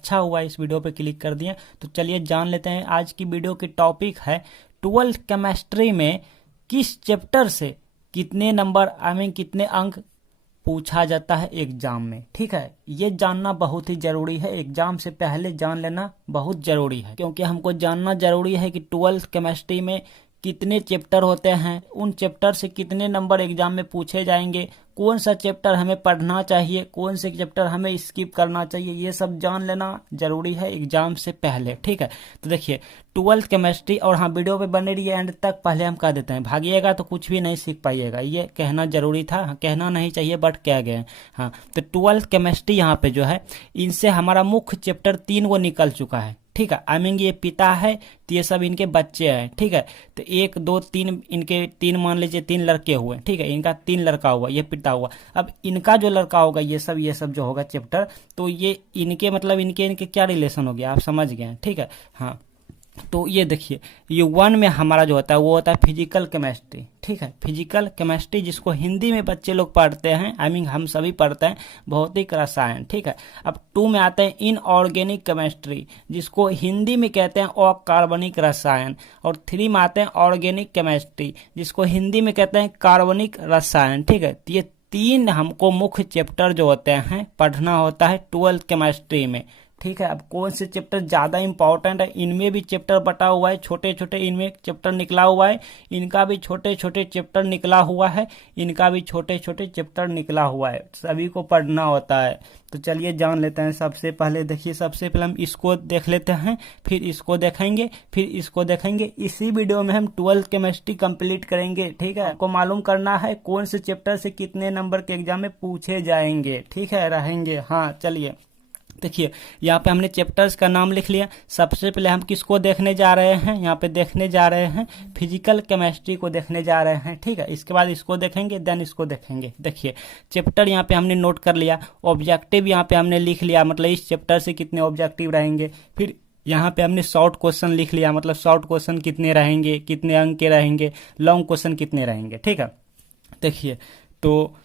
अच्छा हुआ इस वीडियो पे क्लिक कर दिए। तो चलिए जान लेते हैं। आज की वीडियो की टॉपिक है 12th केमिस्ट्री में किस चैप्टर से कितने नंबर कितने अंक पूछा जाता है एग्जाम में। ठीक है, ये जानना बहुत ही जरूरी है, एग्जाम से पहले जान लेना बहुत जरूरी है, क्योंकि हमको जानना जरूरी है कि 12th केमिस्ट्री में कितने चैप्टर होते हैं, उन चैप्टर से कितने नंबर एग्जाम में पूछे जाएंगे, कौन सा चैप्टर हमें पढ़ना चाहिए, कौन से चैप्टर हमें स्किप करना चाहिए, ये सब जान लेना जरूरी है एग्जाम से पहले। ठीक है, तो देखिए 12th केमिस्ट्री, और हाँ वीडियो पे बने रहिए एंड तक। पहले हम कह देते हैं, भागिएगा तो कुछ भी नहीं सीख पाइएगा, ये कहना जरूरी था। हाँ, कहना नहीं चाहिए बट कह गए। हाँ, तो 12th केमिस्ट्री यहाँ पे जो है, इनसे हमारा मुख्य चैप्टर 3 वो निकल चुका है। ठीक है, ये पिता है तो ये सब इनके बच्चे हैं। ठीक है, तो 1 2 3 इनके 3 मान लीजिए 3 लड़के हुए। ठीक है, इनका 3 लड़का हुआ, ये पिता हुआ। अब इनका जो लड़का होगा, ये सब जो होगा चैप्टर, तो ये इनके मतलब इनके क्या रिलेशन हो गया, आप समझ गए। ठीक है, हाँ, तो ये देखिए, ये 1 में हमारा जो होता है वो होता है फिजिकल केमिस्ट्री। ठीक है, फिजिकल केमिस्ट्री जिसको हिंदी में बच्चे लोग पढ़ते हैं, हम सभी पढ़ते हैं, भौतिक रसायन। ठीक है, अब 2 में आते हैं इनऑर्गेनिक केमिस्ट्री, जिसको हिंदी में कहते हैं अकार्बनिक रसायन। और 3 में आते हैं ऑर्गेनिक केमिस्ट्री, जिसको हिंदी में कहते हैं कार्बनिक रसायन। ठीक है, तो ये 3 हमको मुख्य चैप्टर जो होते हैं पढ़ना होता है 12th केमिस्ट्री में। ठीक है, अब कौन से चैप्टर ज़्यादा इंपॉर्टेंट है, इनमें भी चैप्टर बटा हुआ है, छोटे छोटे इनमें चैप्टर निकला हुआ है, इनका भी छोटे छोटे चैप्टर निकला हुआ है, इनका भी छोटे छोटे चैप्टर निकला हुआ है, सभी को पढ़ना होता है। तो चलिए जान लेते हैं। सबसे पहले देखिए, सबसे पहले हम इसको देख लेते हैं, फिर इसको देखेंगे, फिर इसको देखेंगे। इसी वीडियो में हम 12th केमिस्ट्री कंप्लीट करेंगे। ठीक है, आपको मालूम करना है कौन से चैप्टर से कितने नंबर के एग्जाम में पूछे जाएंगे। ठीक है, रहेंगे। हाँ, चलिए देखिए, यहाँ पे हमने चैप्टर्स का नाम लिख लिया। सबसे पहले हम किसको देखने जा रहे हैं, यहाँ पे देखने जा रहे हैं फिजिकल केमिस्ट्री को देखने जा रहे हैं। ठीक है, इसके बाद इसको देखेंगे, देन इसको देखेंगे। देखिए, चैप्टर यहाँ पे हमने नोट कर लिया, ऑब्जेक्टिव यहाँ पे हमने लिख लिया, मतलब इस चैप्टर से कितने ऑब्जेक्टिव रहेंगे। फिर यहाँ पे हमने शॉर्ट क्वेश्चन लिख लिया, मतलब शॉर्ट क्वेश्चन कितने रहेंगे, कितने अंक के रहेंगे, लॉन्ग क्वेश्चन कितने रहेंगे। ठीक है, देखिए, तो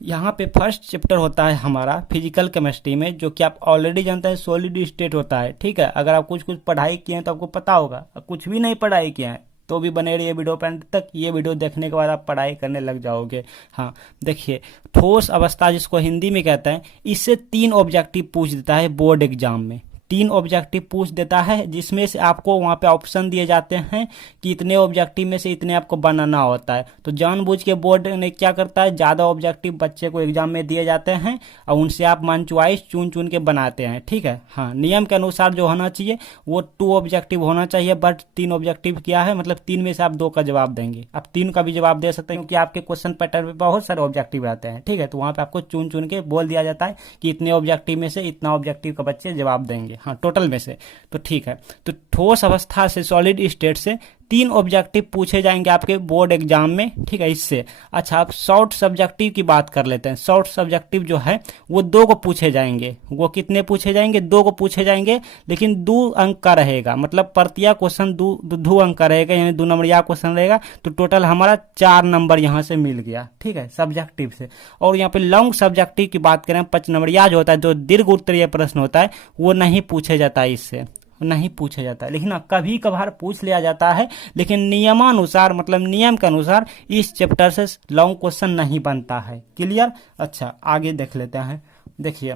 यहाँ पे फर्स्ट चैप्टर होता है हमारा फिजिकल केमिस्ट्री में, जो कि आप ऑलरेडी जानते हैं सॉलिड स्टेट होता है। ठीक है, अगर आप कुछ पढ़ाई किए हैं तो आपको पता होगा, कुछ भी नहीं पढ़ाई किए हैं तो भी बने रहिए वीडियो पर तक। ये वीडियो देखने के बाद आप पढ़ाई करने लग जाओगे। हाँ, देखिए, ठोस अवस्था जिसको हिंदी में कहते हैं, इससे 3 ऑब्जेक्टिव पूछ देता है बोर्ड एग्जाम में। 3 ऑब्जेक्टिव पूछ देता है, जिसमें से आपको वहाँ पे ऑप्शन दिए जाते हैं कि इतने ऑब्जेक्टिव में से इतने आपको बनाना होता है। तो जानबूझ के बोर्ड ने क्या करता है, ज़्यादा ऑब्जेक्टिव बच्चे को एग्जाम में दिए जाते हैं और उनसे आप मन चॉइस चुन के बनाते हैं। ठीक है, हाँ, नियम के अनुसार जो होना चाहिए वो 2 ऑब्जेक्टिव होना चाहिए, बट 3 ऑब्जेक्टिव क्या है, मतलब 3 में से आप 2 का जवाब देंगे। आप 3 का भी जवाब दे सकते हैं, क्योंकि आपके क्वेश्चन पैटर्न में बहुत सारे ऑब्जेक्टिव आते हैं। ठीक है, तो वहाँ पे आपको चुन के बोल दिया जाता है कि इतने ऑब्जेक्टिव में से इतना ऑब्जेक्टिव का बच्चे जवाब देंगे। हाँ, टोटल में से। तो ठीक है, तो ठोस अवस्था से सॉलिड स्टेट से 3 ऑब्जेक्टिव पूछे जाएंगे आपके बोर्ड एग्जाम में। ठीक है, इससे अच्छा आप शॉर्ट सब्जेक्टिव की बात कर लेते हैं। शॉर्ट सब्जेक्टिव जो है वो 2 को पूछे जाएंगे। वो कितने पूछे जाएंगे, 2 को पूछे जाएंगे, लेकिन 2 अंक का रहेगा, मतलब प्रतिया क्वेश्चन 2 अंक का रहेगा, यानी 2 नंबर या क्वेश्चन रहेगा। तो टोटल हमारा 4 नंबर यहाँ से मिल गया। ठीक है, सब्जेक्टिव से। और यहाँ पे लॉन्ग सब्जेक्टिव की बात करें, 5 नंबर या जो होता है, जो दीर्घ उत्तरीय प्रश्न होता है, वो नहीं पूछे जाता है, इससे नहीं पूछा जाता है। लेकिन कभी कभार पूछ लिया जाता है, लेकिन नियमानुसार, मतलब नियम के अनुसार इस चैप्टर से लॉन्ग क्वेश्चन नहीं बनता है। क्लियर? अच्छा, आगे देख लेते हैं। देखिए,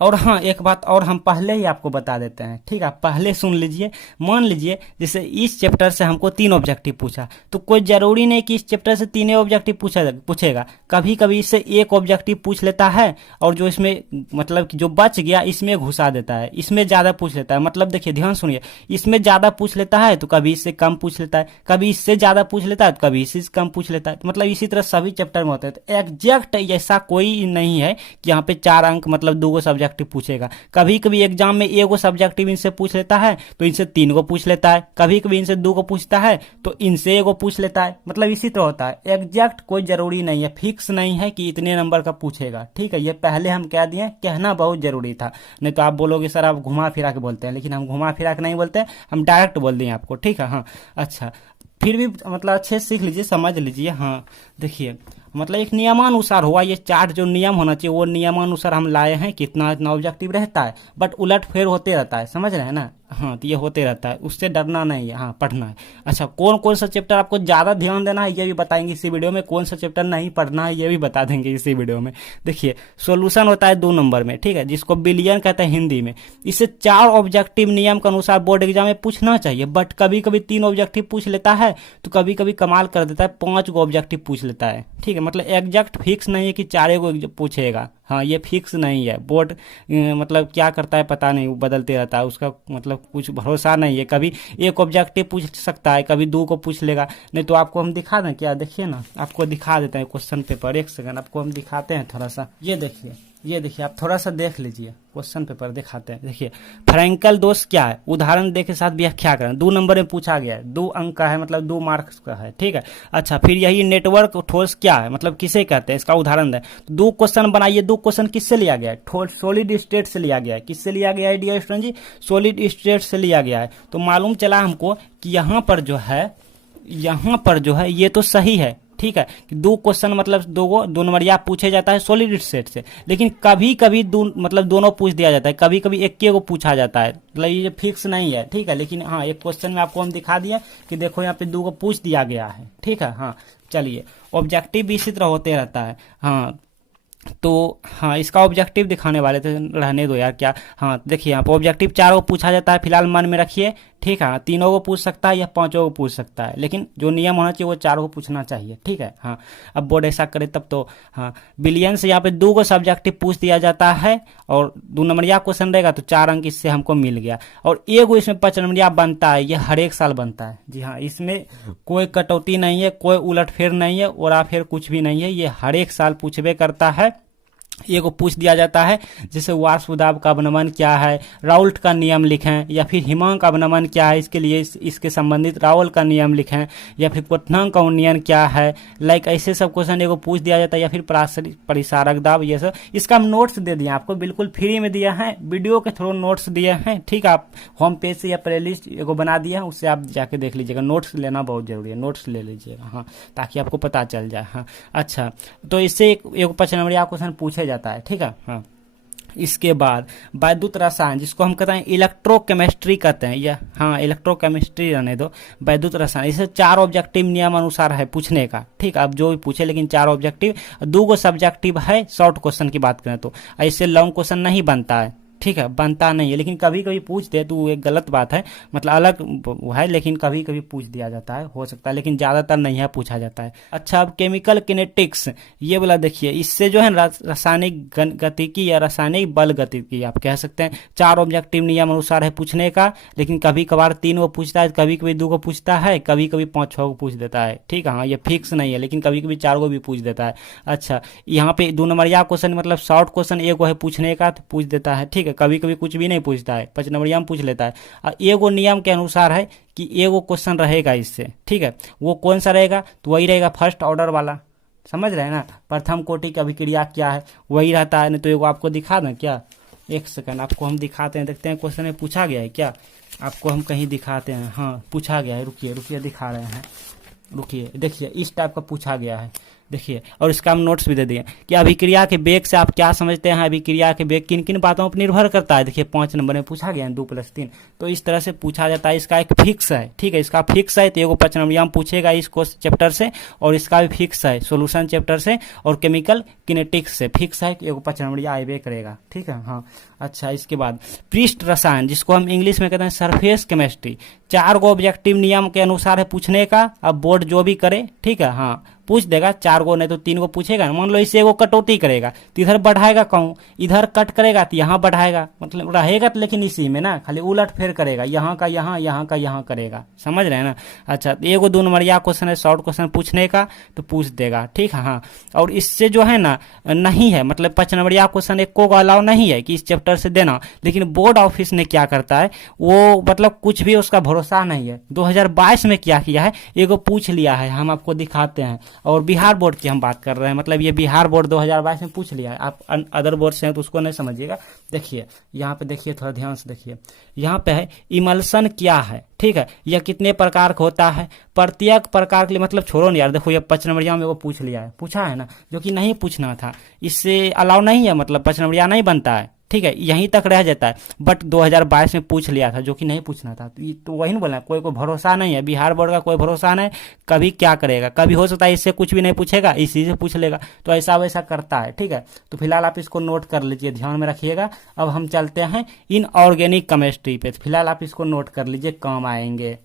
और हाँ, एक बात और हम पहले ही आपको बता देते हैं। ठीक है, पहले सुन लीजिए। मान लीजिए जैसे इस चैप्टर से हमको 3 ऑब्जेक्टिव पूछा, तो कोई जरूरी नहीं कि इस चैप्टर से 3 ऑब्जेक्टिव पूछेगा। कभी कभी इससे 1 ऑब्जेक्टिव पूछ लेता है, और जो इसमें मतलब जो बच गया इसमें घुसा देता है, इसमें ज्यादा पूछ लेता है। मतलब देखिए, ध्यान सुनिए, इसमें ज्यादा पूछ लेता है तो कभी इससे कम पूछ लेता है, कभी इससे ज्यादा पूछ लेता है तो कभी इससे कम पूछ लेता है। तो मतलब इसी तरह सभी चैप्टर में होता है। तो एग्जैक्ट ऐसा कोई नहीं है कि यहाँ पे 4 अंक मतलब 2 सब्जेक्ट पूछेगा। कभी कभी एग्जाम में 1 सब्जेक्टिव इनसे पूछ लेता है तो इनसे 3 को पूछ लेता है, कभी कभी इनसे 2 को पूछता है तो इनसे 1 को पूछ लेता है। मतलब इसी तरह होता है। एग्जैक्ट कोई जरूरी नहीं है, फिक्स नहीं है कि इतने नंबर का पूछेगा। ठीक है, ये पहले हम कह दिए, कहना बहुत जरूरी था। नहीं तो आप बोलोगे सर आप घुमा फिरा के बोलते हैं, लेकिन हम घुमा फिरा के नहीं बोलते, हम डायरेक्ट बोल दें आपको। ठीक है, हाँ, अच्छा, फिर भी मतलब अच्छे से सीख लीजिए, समझ लीजिए। हाँ, देखिए, मतलब एक नियमानुसार हुआ, ये चार्ट जो नियम होना चाहिए वो नियमानुसार हम लाए हैं, कितना इतना ऑब्जेक्टिव रहता है, बट उलट फेर होते रहता है, समझ रहे हैं ना। हाँ, तो ये होते रहता है, उससे डरना नहीं है, हाँ पढ़ना है। अच्छा, कौन कौन सा चैप्टर आपको ज़्यादा ध्यान देना है ये भी बताएंगे इसी वीडियो में, कौन सा चैप्टर नहीं पढ़ना है ये भी बता देंगे इसी वीडियो में। देखिए, सॉल्यूशन होता है 2 नंबर में, ठीक है, जिसको बिलियन कहते हैं हिंदी में। इससे 4 ऑब्जेक्टिव नियम के अनुसार बोर्ड एग्जाम में पूछना चाहिए, बट कभी कभी 3 ऑब्जेक्टिव पूछ लेता है, तो कभी कभी कमाल कर देता है 5 को ऑब्जेक्टिव पूछ लेता है, ठीक है। मतलब एग्जैक्ट फिक्स नहीं है कि 4 को पूछेगा, हाँ ये फिक्स नहीं है। बोर्ड मतलब क्या करता है पता नहीं, वो बदलते रहता है, उसका मतलब कुछ भरोसा नहीं है। कभी 1 ऑब्जेक्टिव पूछ सकता है, कभी 2 को पूछ लेगा। नहीं तो आपको हम दिखा दें क्या, देखिए ना, आपको दिखा देते हैं क्वेश्चन पेपर, 1 सेकंड आपको हम दिखाते हैं थोड़ा सा। ये देखिए, ये देखिए, आप थोड़ा सा देख लीजिए, क्वेश्चन पेपर दिखाते हैं। देखिए, फ्रैंकल दोष क्या है, उदाहरण दे के साथ व्याख्या करें। 2 नंबर में पूछा गया है, 2 अंक का है, मतलब 2 मार्क्स का है, ठीक है। अच्छा, फिर यही नेटवर्क ठोस क्या है, मतलब किसे कहते हैं, इसका उदाहरण दें। 2 क्वेश्चन बनाइए। 2 क्वेश्चन किससे लिया गया है, सॉलिड स्टेट से लिया गया है। किससे लिया गया है डियर स्टूडेंट जी, सॉलिड स्टेट से लिया गया है। तो मालूम चला हमको कि यहाँ पर जो है ये तो सही है, ठीक है, कि 2 क्वेश्चन मतलब 2 नंबरिया पूछे जाता है सॉलिड स्टेट से, लेकिन कभी कभी मतलब दोनों पूछ दिया जाता है, कभी कभी एक को पूछा जाता है, मतलब ये फिक्स नहीं है, ठीक है। लेकिन हाँ, एक क्वेश्चन में आपको हम दिखा दिया कि देखो यहाँ पे 2 को पूछ दिया गया है, ठीक है। हाँ चलिए, ऑब्जेक्टिव भी इसी तरह होते रहता है। हाँ तो हाँ, इसका ऑब्जेक्टिव दिखाने वाले थे, रहने दो यार क्या। हाँ देखिए, यहाँ पर ऑब्जेक्टिव 4 को पूछा जाता है, फिलहाल मन में रखिए, ठीक है। 3 को पूछ सकता है या 5 को पूछ सकता है, लेकिन जो नियम होना चाहिए वो 4 को पूछना चाहिए, ठीक है। हाँ, अब बोर्ड ऐसा करे तब तो। हाँ, बिलियन से यहाँ पे 2 को सब्जेक्टिव पूछ दिया जाता है, और 2 नंबरिया क्वेश्चन रहेगा तो 4 अंक इससे हमको मिल गया। और 1 इसमें 5 नंबरिया बनता है, ये हर एक साल बनता है। जी हाँ, इसमें कोई कटौती नहीं है, कोई उलटफेर नहीं है, और फिर कुछ भी नहीं है, ये हर एक साल पूछबे करता है। ये को पूछ दिया जाता है, जैसे वाष्पदाब का अवनमन क्या है, राउल्ट का नियम लिखें, या फिर हिमांक अवनमन क्या है, इसके लिए इसके संबंधित रावल का नियम लिखें, या फिर क्वथनांक का उन्नयन क्या है, लाइक ऐसे सब क्वेश्चन एगो पूछ दिया जाता है, या फिर परिसारक दाब, ये सब। इसका हम नोट्स दे दिए आपको, बिल्कुल फ्री में दिया है, वीडियो के थ्रू नोट्स दिए हैं, ठीक है। आप होम पेज से या प्ले लिस्ट एगो बना दिया है, उससे आप जाके देख लीजिएगा। नोट्स लेना बहुत जरूरी है, नोट्स ले लीजिएगा, हाँ, ताकि आपको पता चल जाए। हाँ अच्छा, तो इससे एक 5 नंबर क्वेश्चन पूछे जाता है, ठीक है। हाँ, इसके बाद वैद्युत रसायन, जिसको हम कहते हैं इलेक्ट्रोकेमिस्ट्री कहते हैं, या हाँ इलेक्ट्रोकेमिस्ट्री रहने दो, वैद्युत रसायन। इसे 4 ऑब्जेक्टिव नियम अनुसार है पूछने का, ठीक है। अब जो भी पूछे, लेकिन 4 ऑब्जेक्टिव, 2 को सब्जेक्टिव है। शॉर्ट क्वेश्चन की बात करें तो ऐसे लॉन्ग क्वेश्चन नहीं बनता है, ठीक है, बनता नहीं है, लेकिन कभी कभी पूछ दे तो एक गलत बात है, मतलब अलग है, लेकिन कभी कभी पूछ दिया जाता है, हो सकता है, लेकिन ज़्यादातर नहीं है, पूछा जाता है। अच्छा, अब केमिकल किनेटिक्स, ये वाला देखिए, इससे जो है रासायनिक गतिकी या रासायनिक बल गतिकी आप कह सकते हैं। 4 ऑब्जेक्टिव नियम अनुसार है पूछने का, लेकिन कभी कभार 3 को पूछता है, कभी कभी 2 को पूछता है, कभी कभी 5-6 को पूछ देता है, ठीक है। हाँ, ये फिक्स नहीं है, लेकिन कभी कभी 4 को भी पूछ देता है। अच्छा, यहाँ पे 2 नंबरिया क्वेश्चन, मतलब शॉर्ट क्वेश्चन 1 है पूछने का, तो पूछ देता है, ठीक है। कभी कभी कुछ भी नहीं पूछता है, 5 नंबरिया में पूछ लेता है। और 1 नियम के अनुसार है कि 1 क्वेश्चन रहेगा इससे, ठीक है। वो कौन सा रहेगा, तो वही रहेगा फर्स्ट ऑर्डर वाला, समझ रहे हैं ना, प्रथम कोटि की अभिक्रिया क्या है, वही रहता है। नहीं तो 1 आपको दिखा दें क्या, 1 सेकंड आपको हम दिखाते हैं, देखते हैं क्वेश्चन में पूछा गया है क्या, आपको हम कहीं दिखाते हैं। हाँ, पूछा गया है, रुकिए दिखा रहे हैं, रुकिए, देखिए इस टाइप का पूछा गया है, देखिए। और इसका हम नोट्स भी दे दिए कि अभिक्रिया के वेग से आप क्या समझते हैं, अभिक्रिया के वेग किन किन बातों पर निर्भर करता है। देखिए 5 नंबर में पूछा गया है, 2+3, तो इस तरह से पूछा जाता है। इसका एक फिक्स है, ठीक है, इसका फिक्स है, तो 1 5 नंबर में पूछेगा इस चैप्टर से, और इसका भी फिक्स है सोल्यूशन चैप्टर से, और केमिकल किनेटिक्स से फिक्स है, तो 1 5 नंबर आएबे करेगा, ठीक है। हाँ अच्छा, इसके बाद पृष्ठ रसायन, जिसको हम इंग्लिश में कहते हैं सरफेस केमिस्ट्री, 4 को ऑब्जेक्टिव नियम के अनुसार है पूछने का। अब बोर्ड जो भी करे, ठीक है, हाँ पूछ देगा, 4 को नहीं तो 3 को पूछेगा। मान लो इससे 1 कटौती करेगा तो इधर बढ़ाएगा, कहूँ इधर कट करेगा तो यहाँ बढ़ाएगा, मतलब रहेगा तो लेकिन इसी में ना, खाली उलट फेर करेगा, यहाँ का यहाँ, यहाँ का यहाँ करेगा, समझ रहे हैं ना। अच्छा, तो 1 2 नंबरिया क्वेश्चन है, शॉर्ट क्वेश्चन पूछने का, तो पूछ देगा, ठीक है। हाँ, और इससे जो है ना नहीं है, मतलब 5 नंबरिया क्वेश्चन 1 को अलाउ नहीं है कि इस चैप्टर से देना, लेकिन बोर्ड ऑफिस ने क्या करता है, वो मतलब कुछ भी उसका भरोसा नहीं है। 2022 में क्या किया है, 1 पूछ लिया है, हम आपको दिखाते हैं। और बिहार बोर्ड की हम बात कर रहे हैं, मतलब ये बिहार बोर्ड 2022 में पूछ लिया है। आप अदर बोर्ड से हैं तो उसको नहीं समझिएगा। देखिए यहाँ पे देखिए, थोड़ा ध्यान से देखिए, यहाँ पे है इमल्सन क्या है, ठीक है, यह कितने प्रकार का होता है। प्रत्येक प्रकार के लिए मतलब छोड़ो नहीं यार, देखो ये 5 नंबरिया में वो पूछ लिया है, पूछा है ना, जो कि नहीं पूछना था, इससे अलाउ नहीं है, मतलब 5 नंबरिया नहीं बनता है, ठीक है, यहीं तक रह जाता है। बट 2022 में पूछ लिया था, जो कि नहीं पूछना था, तो वही ना बोला, कोई भरोसा नहीं है, बिहार बोर्ड का कोई भरोसा नहीं, कभी क्या करेगा, कभी हो सकता है इससे कुछ भी नहीं पूछेगा, इसी से पूछ लेगा, तो ऐसा वैसा करता है, ठीक है। तो फिलहाल आप इसको नोट कर लीजिए, ध्यान में रखिएगा। अब हम चलते हैं इनऑर्गेनिक केमिस्ट्री पे, फिलहाल आप इसको नोट कर लीजिए, काम आएंगे।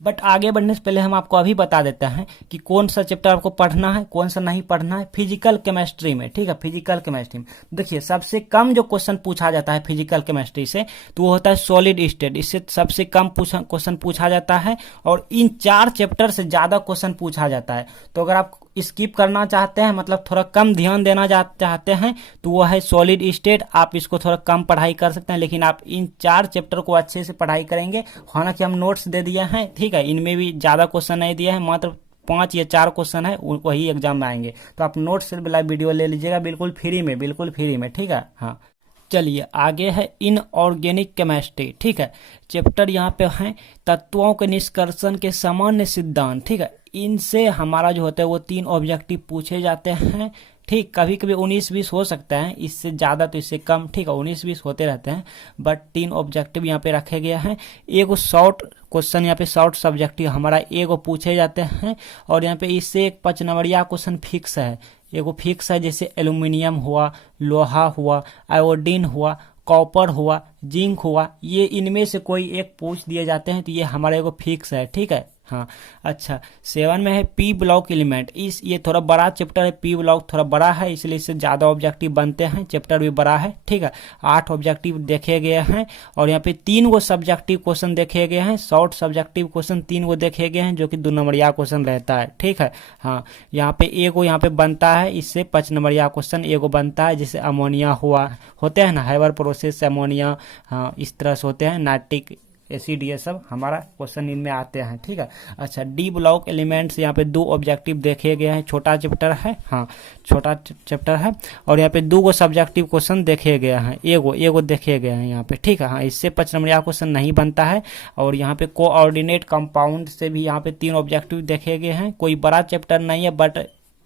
बट आगे बढ़ने से पहले हम आपको अभी बता देते हैं कि कौन सा चैप्टर आपको पढ़ना है, कौन सा नहीं पढ़ना है फिजिकल केमिस्ट्री में, ठीक है। फिजिकल केमिस्ट्री में देखिए सबसे कम जो क्वेश्चन पूछा जाता है फिजिकल केमिस्ट्री से, तो वो होता है सॉलिड स्टेट, इससे सबसे कम क्वेश्चन पूछा जाता है, और इन 4 चैप्टर से ज्यादा क्वेश्चन पूछा जाता है। तो अगर आप स्किप करना चाहते हैं, मतलब थोड़ा कम ध्यान देना चाहते हैं, तो वो है सॉलिड स्टेट, आप इसको थोड़ा कम पढ़ाई कर सकते हैं, लेकिन आप इन 4 चैप्टर को अच्छे से पढ़ाई करेंगे। हालांकि हम नोट्स दे दिए हैं, ठीक है, इनमें भी ज्यादा क्वेश्चन नहीं दिए हैं, मात्र 5 या 4 क्वेश्चन है, वही एग्जाम में आएंगे। तो आप नोट्स से वीडियो ले लीजिएगा, बिल्कुल फ्री में, बिल्कुल फ्री में, ठीक है। हाँ चलिए आगे है इनऑर्गेनिक केमिस्ट्री, ठीक है। चैप्टर यहाँ पे है तत्वों के निष्कर्षण के सामान्य सिद्धांत, ठीक है। इनसे हमारा जो होता है वो 3 ऑब्जेक्टिव पूछे जाते हैं, ठीक। कभी कभी 19-20 हो सकता है, इससे ज़्यादा तो इससे कम, ठीक है, 19-20 होते रहते हैं, बट 3 ऑब्जेक्टिव यहाँ पे रखे गए हैं। एक शॉर्ट क्वेश्चन यहाँ पे शॉर्ट सब्जेक्टिव हमारा एक पूछे जाते हैं, और यहाँ पे इससे एक 5 नंबरिया क्वेश्चन फिक्स है, एगो फिक्स है, जैसे एल्यूमिनियम हुआ, लोहा हुआ, आयोडीन हुआ, कॉपर हुआ, जिंक हुआ, ये इनमें से कोई एक पूछ दिए जाते हैं, तो ये हमारा एगो फिक्स है, ठीक है। हाँ अच्छा 7 में है पी ब्लॉक एलिमेंट, ये थोड़ा बड़ा चैप्टर है, पी ब्लॉक थोड़ा बड़ा है, इसलिए इससे ज़्यादा ऑब्जेक्टिव बनते हैं, चैप्टर भी बड़ा है, ठीक है। 8 ऑब्जेक्टिव देखे गए हैं, और यहाँ पे 3 गो सब्जेक्टिव क्वेश्चन देखे गए हैं, शॉर्ट सब्जेक्टिव क्वेश्चन 3 गो देखे गए हैं, जो कि 2 नंबरिया क्वेश्चन रहता है, ठीक है। हाँ यहाँ पे एगो यहाँ पे बनता है, इससे 5 नंबरिया क्वेश्चन एगो बनता है, जैसे अमोनिया हुआ, होते हैं ना, हाइवर प्रोसेस से अमोनिया, हाँ इस तरह से होते हैं, नाइट्रिक एसिड, ये सब हमारा क्वेश्चन इनमें आते हैं, ठीक है। अच्छा डी ब्लॉक एलिमेंट्स, यहाँ पे 2 ऑब्जेक्टिव देखे गए हैं, छोटा चैप्टर है, हाँ छोटा चैप्टर है, और यहाँ पे 2 गो सब्जेक्टिव क्वेश्चन देखे गए हैं, एगो देखे गए हैं यहाँ पे, ठीक है। हाँ इससे 5 नंबरिया क्वेश्चन नहीं बनता है। और यहाँ पे कोऑर्डिनेट कंपाउंड से भी यहाँ पे 3 ऑब्जेक्टिव देखे गए हैं, कोई बड़ा चैप्टर नहीं है, बट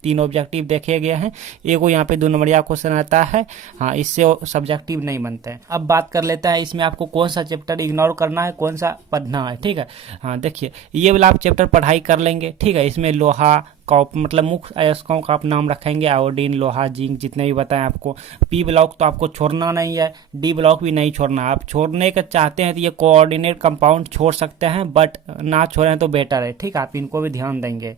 3 ऑब्जेक्टिव देखे गए हैं, एगो यहाँ पे 2 नंबरिया क्वेश्चन आता है, हाँ इससे सब्जेक्टिव नहीं बनता है। अब बात कर लेते हैं इसमें आपको कौन सा चैप्टर इग्नोर करना है, कौन सा पढ़ना है, ठीक है। हाँ देखिए ये वाला आप चैप्टर पढ़ाई कर लेंगे, ठीक है। इसमें लोहा मतलब मुख्य अयस्कों का आप नाम रखेंगे, आयोडीन, लोहा, जिंक, जितने भी बताएं आपको। पी ब्लॉक तो आपको छोड़ना नहीं है, डी ब्लॉक भी नहीं छोड़ना। आप छोड़ने का चाहते हैं तो ये कोऑर्डिनेट कंपाउंड छोड़ सकते हैं, बट ना छोड़ें तो बेटर है, ठीक है, आप इनको भी ध्यान देंगे।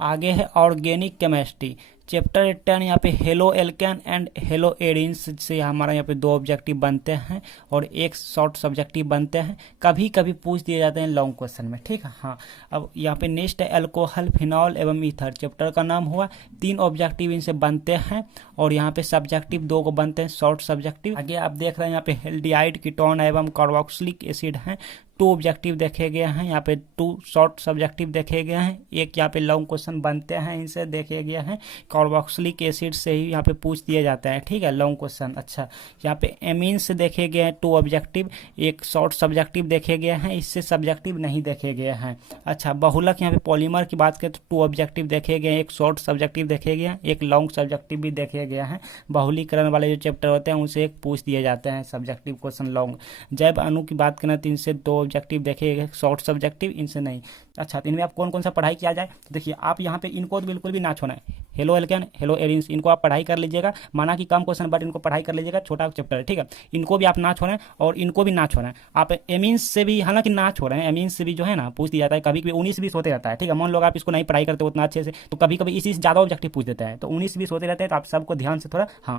आगे है ऑर्गेनिक केमिस्ट्री, चैप्टर 10, यहाँ पे halo alkane and hello arenes से हमारा यहाँ पे 2 ऑब्जेक्टिव बनते हैं, और एक शॉर्ट सब्जेक्टिव बनते हैं, कभी कभी पूछ दिए जाते हैं लॉन्ग क्वेश्चन में, ठीक है। हाँ अब यहाँ पे नेक्स्ट है अल्कोहल, फिनॉल एवं ईथर, चैप्टर का नाम हुआ, 3 ऑब्जेक्टिव इनसे बनते हैं, और यहाँ पे सब्जेक्टिव 2 को बनते हैं, शॉर्ट सब्जेक्टिव। आगे आप देख रहे हैं यहाँ पे हेल्डिहाइड, कीटोन एवं कार्बोक्सिलिक एसिड हैं, 2 ऑब्जेक्टिव देखे गए हैं, यहाँ पे 2 शॉर्ट सब्जेक्टिव देखे गए हैं, एक यहाँ पे लॉन्ग क्वेश्चन बनते हैं, इनसे देखे गए हैं। कार्बोक्सिलिक एसिड से ही यहाँ पे पूछ दिए जाते हैं, ठीक है, लॉन्ग क्वेश्चन। अच्छा यहाँ पे एमीन से देखे गए हैं 2 ऑब्जेक्टिव, एक शॉर्ट सब्जेक्टिव देखे गए हैं, इससे सब्जेक्टिव नहीं देखे गए हैं। अच्छा बहुलक, यहाँ पे पॉलीमर की बात करें तो 2 ऑब्जेक्टिव देखे गए हैं, एक शॉर्ट सब्जेक्टिव देखे गए हैं, एक लॉन्ग सब्जेक्टिव भी देखे गए हैं। बहुलीकरण वाले जो चैप्टर होते हैं उनसे एक पूछ दिए जाते हैं सब्जेक्टिव क्वेश्चन लॉन्ग। जैव अणु की बात करें तो इनसे 2 ऑब्जेक्टिव देखे गए, शॉर्ट सब्जेक्टिव, इनसे नहीं। अच्छा तो इनमें आप कौन कौन सा पढ़ाई किया जाए, देखिए आप यहाँ पे इनको तो बिल्कुल भी ना छोड़ें, हेलो एल्केन, हेलो एरिन्स, इनको आप पढ़ाई कर लीजिएगा, माना कि कम क्वेश्चन बट इनको पढ़ाई कर लीजिएगा, छोटा चैप्टर है, ठीक है। इनको भी आप ना छोड़ें, और इनको भी ना छोड़ें। आप एमीन्स से भी हालांकि ना छोड़ें, एमीन्स से भी जो है ना पूछ दिया जाता है, कभी कभी 19-20 होते रहता है, ठीक है। मान लो आप इसको नहीं पढ़ाई करते उतना अच्छे से, तो कभी कभी इसी से ज़्यादा ऑब्जेक्टिव पूछ देता है, तो 19-20 होते रहते हैं, तो आप सबको ध्यान से थोड़ा हाँ